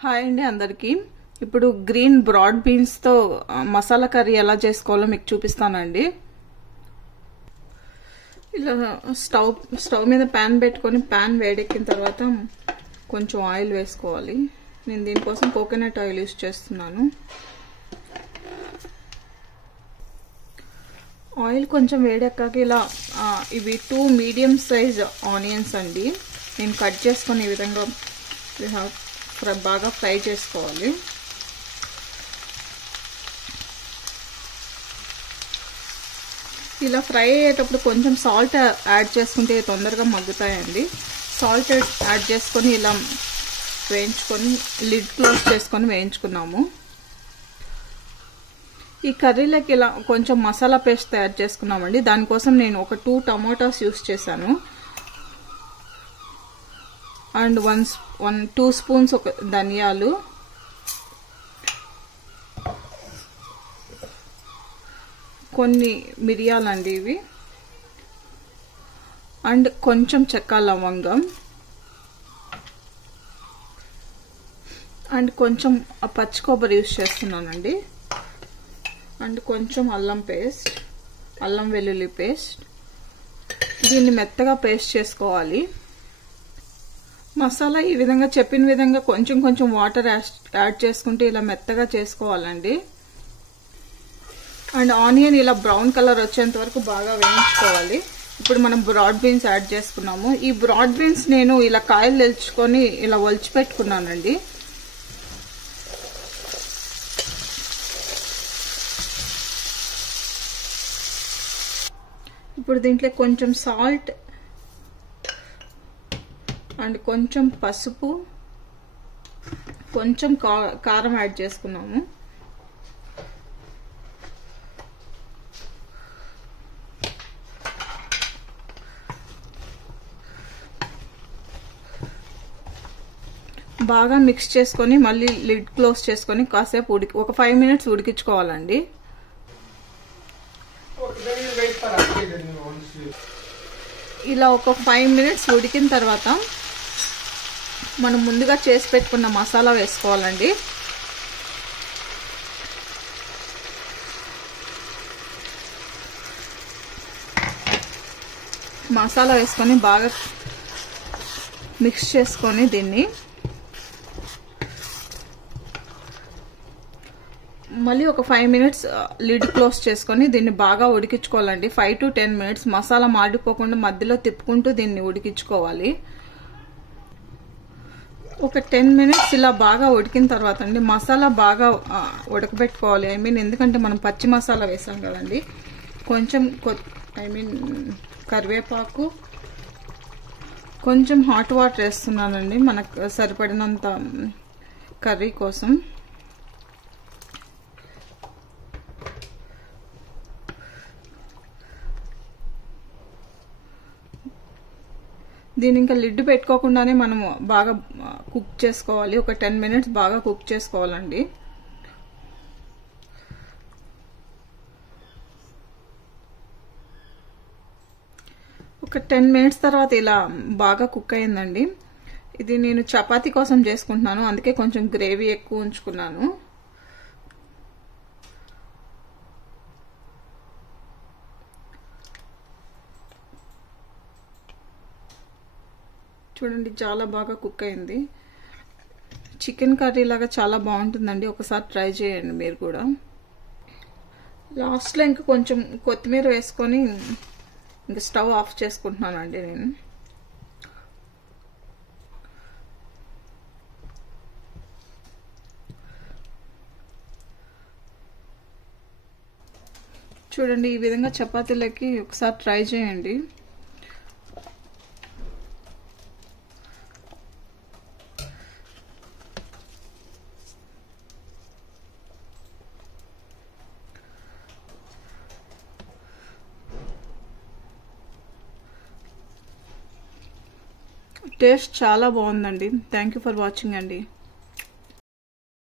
Hi అండి అందరికీ. ఇప్పుడు గ్రీన్ బ్రాడ్ బీన్స్ తో మసాలా కర్రీ ఎలా చేసుకోవాలో మీకు చూపిస్తానండి. ఇలా స్టవ్ మీద ప్యాన్ పెట్టుకొని ప్యాన్ వేడెక్కిన తర్వాత కొంచెం ఆయిల్ వేసుకోవాలి. నేను దీనికోసం కోకోనట్ ఆయిల్ యూస్ చేస్తున్నాను. ఆయిల్ కొంచెం వేడెక్కాక ఇలా ఇవి 2 మీడియం సైజ్ ఆనియన్స్ అండి. నేను కట్ చేసుకొని ఈ విధంగా బాగా ఫ్రై చేసుకోవాలి. ఇలా ఫ్రై అయ్యేటప్పుడు కొంచెం సాల్ట్ యాడ్ చేసుకుంటే తొందరగా మగ్గుతాయండి. సాల్ట్ యాడ్ చేసుకొని ఇలా వేయించుకొని లిడ్ క్లోజ్ చేసుకొని వేయించుకున్నాము. ఈ కర్రీలోకి ఇలా కొంచెం మసాలా పేస్ట్ తయారు చేసుకున్నామండి. దానికోసం నేను ఒక 2 టమాటాస్ యూస్ చేశాను అండ్ 2 స్పూన్స్ ధనియాలు, కొన్ని మిరియాలండి ఇవి, అండ్ కొంచెం చెక్క లవంగం, అండ్ కొంచెం పచ్చి కొబ్బరి యూస్ చేస్తున్నానండి, అండ్ కొంచెం అల్లం వెల్లుల్లి పేస్ట్. దీన్ని మెత్తగా పేస్ట్ చేసుకోవాలి. మసాలా ఈ విధంగా చెప్పిన విధంగా కొంచెం కొంచెం వాటర్ యాడ్ చేసుకుంటే ఇలా మెత్తగా చేసుకోవాలండి. అండ్ ఆనియన్ ఇలా బ్రౌన్ కలర్ వచ్చేంత వరకు బాగా వేయించుకోవాలి. ఇప్పుడు మనం బ్రాడ్ బీన్స్ యాడ్ చేసుకున్నాము. ఈ బ్రాడ్ బీన్స్ నేను ఇలా కాయలు తెల్చుకొని ఇలా ఒలిచి పెట్టుకున్నానండి. ఇప్పుడు దీంట్లో కొంచెం సాల్ట్ అండ్ కొంచెం పసుపు, కొంచెం కారం యాడ్ చేసుకున్నాము. బాగా మిక్స్ చేసుకొని మళ్ళీ లిడ్ క్లోజ్ చేసుకొని కాసేపు ఒక 5 మినిట్స్ ఉడికించుకోవాలండి. ఇలా ఒక 5 మినిట్స్ ఉడికిన తర్వాత మనం ముందుగా చేసి పెట్టుకున్న మసాలా వేసుకోవాలండి. మసాలా వేసుకొని బాగా మిక్స్ చేసుకొని దీన్ని మళ్ళీ ఒక 5 మినిట్స్ లిడ్ క్లోజ్ చేసుకొని దీన్ని బాగా ఉడికించుకోవాలండి. 5 to 10 మినిట్స్ మసాలా మాడిపోకుండా మధ్యలో తిప్పుకుంటూ దీన్ని ఉడికించుకోవాలి. ఒక 10 మినిట్స్ ఇలా బాగా ఉడికిన తర్వాత అండి మసాలా బాగా ఉడకబెట్టుకోవాలి. ఎందుకంటే మనం పచ్చి మసాలా వేసాం కదండి. కొంచెం కరివేపాకు, కొంచెం హాట్ వాటర్ వేస్తున్నానండి మనకు సరిపడినంత కర్రీ కోసం. దీని ఇంకా లిడ్ పెట్టుకోకుండానే మనం బాగా కుక్ చేసుకోవాలి. ఒక 10 మినిట్స్ బాగా కుక్ చేసుకోవాలండి. ఒక 10 మినిట్స్ తర్వాత ఇలా బాగా కుక్ అయిందండి. ఇది నేను చపాతీ కోసం చేసుకుంటున్నాను, అందుకే కొంచెం గ్రేవీ ఎక్కువ ఉంచుకున్నాను. చూడండి చాలా బాగా కుక్ అయింది. చికెన్ కర్రీ లాగా చాలా బాగుంటుందండి. ఒకసారి ట్రై చేయండి మీరు కూడా. లాస్ట్లో ఇంకా కొంచెం కొత్తిమీర వేసుకొని ఇంకా స్టవ్ ఆఫ్ చేసుకుంటున్నానండి నేను. చూడండి ఈ విధంగా చపాతీలకి ఒకసారి ట్రై చేయండి. టేస్ట్ చాలా బాగుందండి. థ్యాంక్ యూ ఫర్ వాచింగ్ అండి.